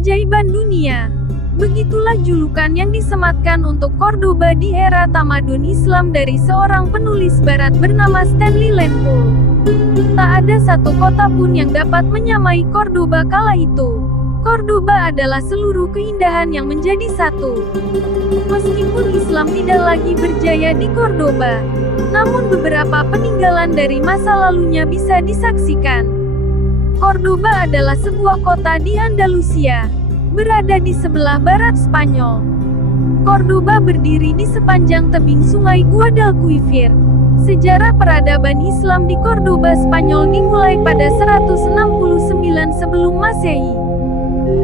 keajaiban dunia. Begitulah julukan yang disematkan untuk Cordoba di era tamadun Islam dari seorang penulis barat bernama Stanley Landful. Tak ada satu kota pun yang dapat menyamai Cordoba kala itu. Cordoba adalah seluruh keindahan yang menjadi satu. Meskipun Islam tidak lagi berjaya di Cordoba, namun beberapa peninggalan dari masa lalunya bisa disaksikan. Cordoba adalah sebuah kota di Andalusia, berada di sebelah barat Spanyol. Cordoba berdiri di sepanjang tebing sungai Guadalquivir. Sejarah peradaban Islam di Cordoba, Spanyol dimulai pada 169 sebelum Masehi.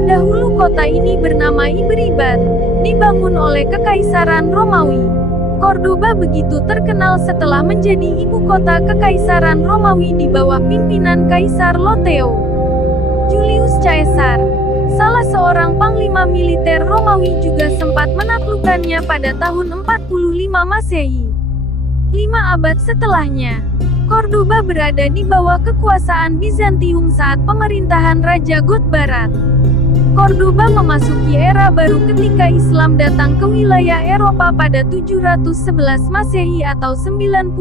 Dahulu kota ini bernama Ibribat, dibangun oleh Kekaisaran Romawi. Cordoba begitu terkenal setelah menjadi ibu kota Kekaisaran Romawi di bawah pimpinan Kaisar Loteo. Julius Caesar, salah seorang panglima militer Romawi, juga sempat menaklukkannya pada tahun 45 Masehi. 5 abad setelahnya, Cordoba berada di bawah kekuasaan Bizantium saat pemerintahan Raja Goth Barat. Cordoba memasuki era baru ketika Islam datang ke wilayah Eropa pada 711 Masehi atau 93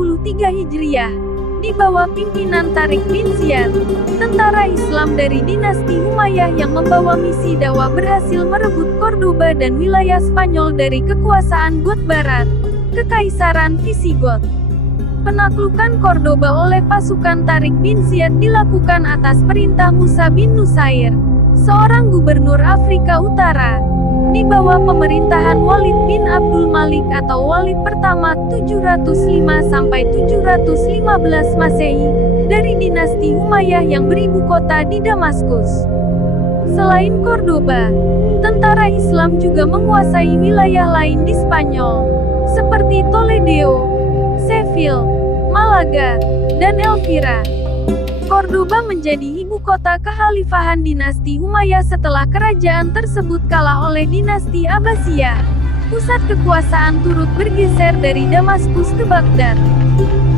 Hijriah, di bawah pimpinan Tariq bin Ziyad, tentara Islam dari dinasti Umayyah yang membawa misi dakwah berhasil merebut Cordoba dan wilayah Spanyol dari kekuasaan Goth Barat, Kekaisaran Visigoth. Penaklukan Cordoba oleh pasukan Tariq bin Ziyad dilakukan atas perintah Musa bin Nusair, seorang gubernur Afrika Utara, di bawah pemerintahan Walid bin Abdul Malik atau Walid pertama 705 sampai 715 Masehi, dari dinasti Umayyah yang beribu kota di Damaskus. Selain Cordoba, tentara Islam juga menguasai wilayah lain di Spanyol, seperti Toledo, Seville, Malaga, dan Elvira. Cordoba menjadi ibu kota kekhalifahan dinasti Umayyah setelah kerajaan tersebut kalah oleh dinasti Abbasiyah. Pusat kekuasaan turut bergeser dari Damaskus ke Baghdad.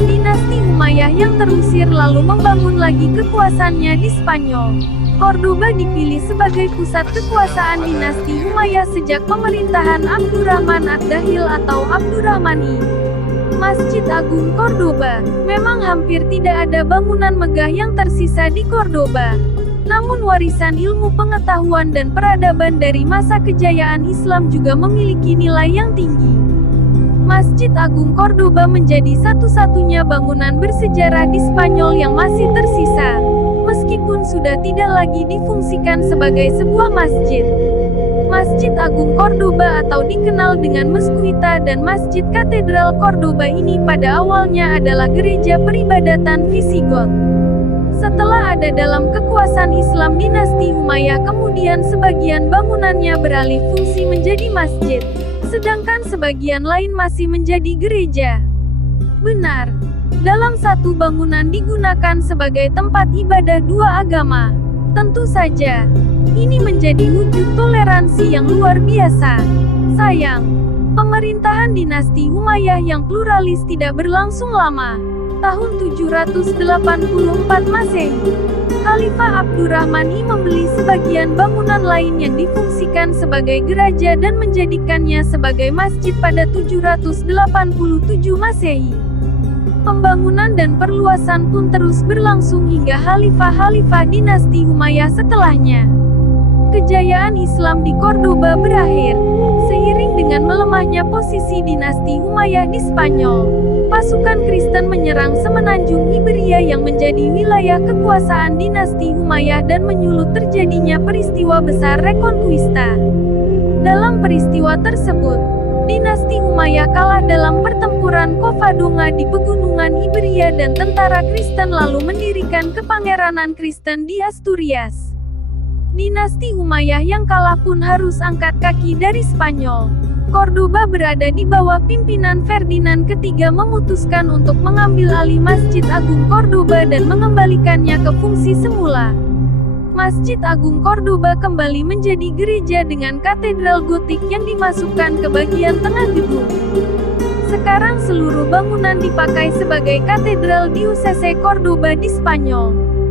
Dinasti Umayyah yang terusir lalu membangun lagi kekuasaannya di Spanyol. Cordoba dipilih sebagai pusat kekuasaan dinasti Umayyah sejak pemerintahan Abdurrahman ad-Dahil atau Abdurrahmani. Masjid Agung Cordoba. Memang hampir tidak ada bangunan megah yang tersisa di Cordoba. Namun warisan ilmu pengetahuan dan peradaban dari masa kejayaan Islam juga memiliki nilai yang tinggi. Masjid Agung Cordoba menjadi satu-satunya bangunan bersejarah di Spanyol yang masih tersisa, meskipun sudah tidak lagi difungsikan sebagai sebuah masjid. Masjid Agung Cordoba atau dikenal dengan Mezquita dan Masjid Katedral Cordoba ini pada awalnya adalah gereja peribadatan Visigoth. Setelah ada dalam kekuasaan Islam dinasti Umayyah, kemudian sebagian bangunannya beralih fungsi menjadi masjid, sedangkan sebagian lain masih menjadi gereja. Benar, dalam satu bangunan digunakan sebagai tempat ibadah dua agama. Tentu saja, ini menjadi wujud toleransi yang luar biasa. Sayang, pemerintahan dinasti Umayyah yang pluralis tidak berlangsung lama. Tahun 784 Masehi, Khalifah Abdurrahman I membeli sebagian bangunan lain yang difungsikan sebagai gereja dan menjadikannya sebagai masjid pada 787 Masehi. Pembangunan dan perluasan pun terus berlangsung hingga khalifah-khalifah dinasti Umayyah setelahnya. Kejayaan Islam di Cordoba berakhir. Seiring dengan melemahnya posisi dinasti Umayyah di Spanyol, pasukan Kristen menyerang semenanjung Iberia yang menjadi wilayah kekuasaan dinasti Umayyah dan menyulut terjadinya peristiwa besar Reconquista. Dalam peristiwa tersebut, dinasti Umayyah kalah dalam pertempuran Covadonga di pegunungan Iberia dan tentara Kristen lalu mendirikan kepangeranan Kristen di Asturias. Dinasti Umayyah yang kalah pun harus angkat kaki dari Spanyol. Cordoba berada di bawah pimpinan Ferdinand ketiga memutuskan untuk mengambil alih Masjid Agung Cordoba dan mengembalikannya ke fungsi semula. Masjid Agung Cordoba kembali menjadi gereja dengan katedral gotik yang dimasukkan ke bagian tengah gedung. Sekarang seluruh bangunan dipakai sebagai katedral diocese Cordoba di Spanyol.